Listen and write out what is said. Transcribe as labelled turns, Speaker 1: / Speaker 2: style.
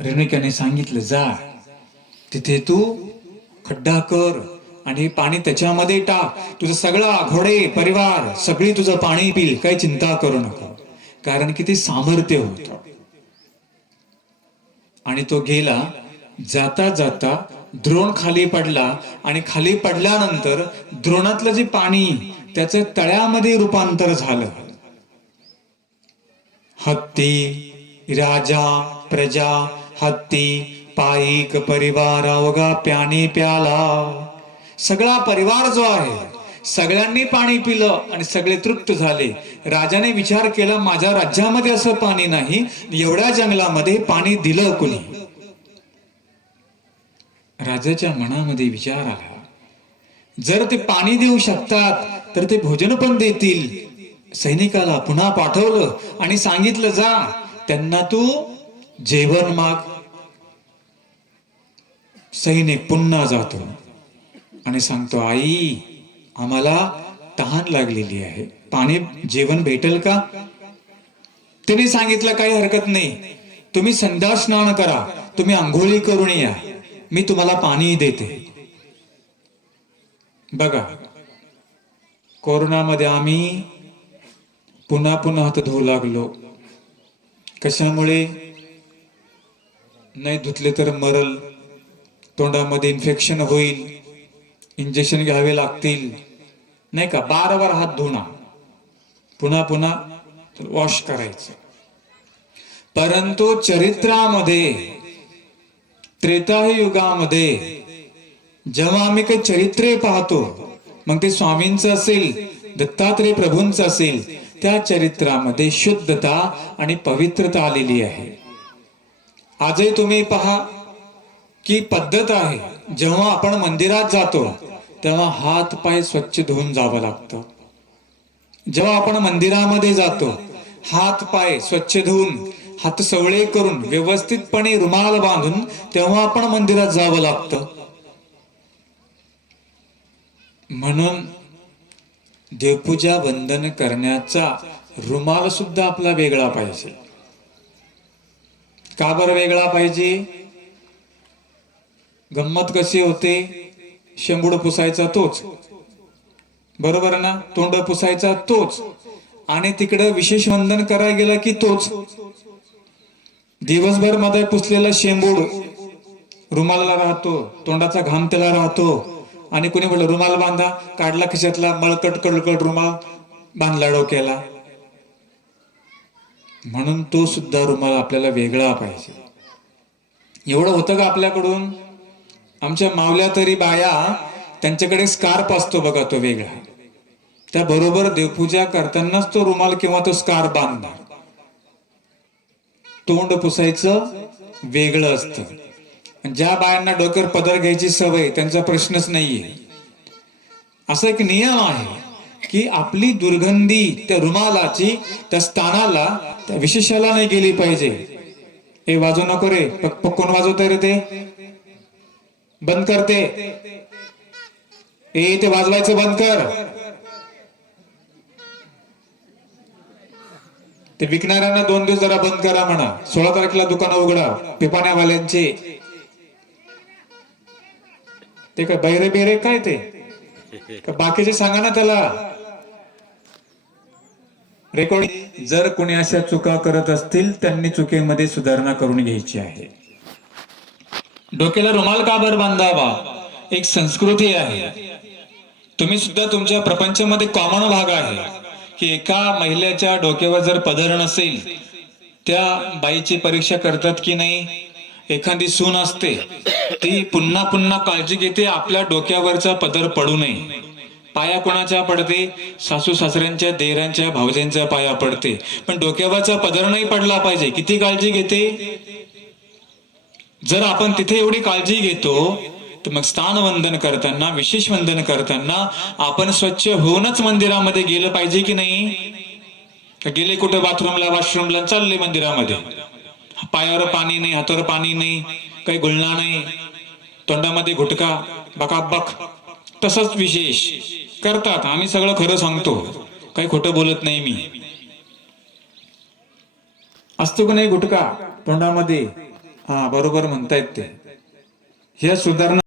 Speaker 1: रेणुक्याने सांगितलं जा. तिथे तू खड्डा कर आणि पाणी त्याच्यामध्ये टाक. तुझं सगळा घोडे परिवार सगळी तुझं पाणी पिल. काही चिंता करू नका. कारण की ते सामर्थ्य होत. आणि तो गेला. जाता जाता द्रोण खाली पडला आणि खाली पडल्यानंतर द्रोणातलं जे पाणी त्याचं तळ्यामध्ये रूपांतर झालं. हत्ती राजा प्रजा हत्ती पाईक परिवार अवघा प्याने प्याला. सगळा परिवार जो आहे सगळ्यांनी पाणी पिलं आणि सगळे तृप्त झाले. राजाने विचार केला माझ्या राज्यामध्ये असं पाणी नाही एवढ्या जंगलामध्ये पाणी दिलं कुणी? राजाच्या मनामध्ये विचार आला जर ते पाणी देऊ शकतात तर ते भोजन पण देतील. सैनिकाला पुन्हा पाठवलं आणि सांगितलं जा त्यांना तू जेवण माग. सैनिक पुन्हा जातो आणि सांगतो आई आम्हाला तहान लागलेली आहे. पाणी जेवण भेटेल का? तिने सांगितलं काही हरकत नाही. तुम्ही संध्या स्नान करा. तुम्ही आंघोळी करून या. मी तुम्हाला पाणी देते. बघा कोरोनामध्ये आम्ही पुन्हा पुन्हा हात धुवू लागलो. कशामुळे? नाही धुतले तर मरल. तोंडामध्ये इन्फेक्शन होईल इंजेक्शन घ्यावे लागतील. नाही का? बार हात धुणार पुन्हा पुन्हा वॉश करायचं. परंतु चरित्रामध्ये त्रेताही युगामध्ये जेव्हा आम्ही काही चरित्रे पाहतो मग ते स्वामींचं असेल दत्तात्रय प्रभूंचं असेल त्या चरित्रामध्ये शुद्धता आणि पवित्रता आलेली आहे. आजही तुम्ही पहा की पद्धत आहे जेव्हा आपण मंदिरात जातो तेव्हा हात पाय स्वच्छ धुवून जावं लागतं. जेव्हा आपण मंदिरामध्ये जातो हात पाय स्वच्छ धुवून हात सवळे करून व्यवस्थितपणे रुमाल बांधून तेव्हा आपण मंदिरात जावं लागतं. म्हणून देवपूजा वंदन करण्याचा रुमाल सुद्धा आपला वेगळा पाहिजे. का बरं वेगळा पाहिजे? गंमत कशी होते? शेंबूड पुसायचा तोच. बरोबर ना? तोंड पुसायचा तोच. आणि तिकडं विशेष वंदन करायला गेला की तोच. दिवसभरमध्ये पुसलेला शेंबूड रुमाला राहतो. तोंडाचा घाम त्याला राहतो. आणि कुणी म्हटलं रुमाल बांधा. काढला खिशातला मळकट कडकट रुमाल बांधला डोक्याला. म्हणून तो सुद्धा रुमाल आपल्याला वेगळा पाहिजे. एवढं होतं का आपल्याकडून? आमच्या मावल्या तरी बाया त्यांच्याकडे स्कार्प असतो बघा तो वेगळा. त्या बरोबर देवपूजा करतानाच तो रुमाल किंवा तो स्कार्प बांधणार. तोंड पुसायचं वेगळं असतं. ज्या बायांना डोक्यावर पदर घ्यायची सवय त्यांचा प्रश्नच नाहीये. असा एक नियम आहे की आपली दुर्गंधी त्या रुमालाची त्या स्थानाला त्या विशेषाला नाही गेली पाहिजे. हे वाजू नको रे. पक्क कोण वाजवतंय रे ते? बंद करते. ए ते वाजवायचं बंद कर. ते विकणाऱ्यांना दोन दिवस जरा बंद करा म्हणा. सोळा तारखेला दुकानं उघडा पिपाण्यावाल्यांचे. ते काय बैरे बेरे काय ते? बाकीचे सांगा ना त्याला. रेकॉर्डिंग जर कोणी अशा चुका करत असतील त्यांनी चुकीमध्ये सुधारणा करून घ्यायची आहे. डोक्याला रुमाल का बर बांधावा? एक संस्कृती आहे. तुम्ही सुद्धा तुमच्या प्रपंचामध्ये कॉमन भाग आहे. की एका महिलेच्या डोक्यावर जर पदर नसेल त्या बाईची परीक्षा करतात की नाही? एखादी सून असते ती पुन्हा पुन्हा काळजी घेते आपल्या डोक्यावरचा पदर पडू नये. पाया कोणाच्या पडते? सासू सासऱ्यांच्या देरांच्या भावजांच्या पाया पडते. पण डोक्यावरचा पदर नाही पडला पाहिजे. किती काळजी घेते? जर आपण तिथे एवढी काळजी घेतो तर मग स्थान वंदन करताना विशेष वंदन करताना आपण स्वच्छ होऊनच मंदिरामध्ये गेलं पाहिजे की नाही? गेले कुठे बाथरूमला वॉशरूमला चालले मंदिरामध्ये? पायावर पाणी नाही हातावर पाणी नाही काही गुळणा नाही तोंडामध्ये घुटका बकाबक तसंच विशेष करतात. आम्ही सगळं खरं सांगतो. काही खोटं बोलत नाही मी. असतो का नाही गुटका तोंडामध्ये? हा बरोबर म्हणतायत ते. ह्या सुधारणा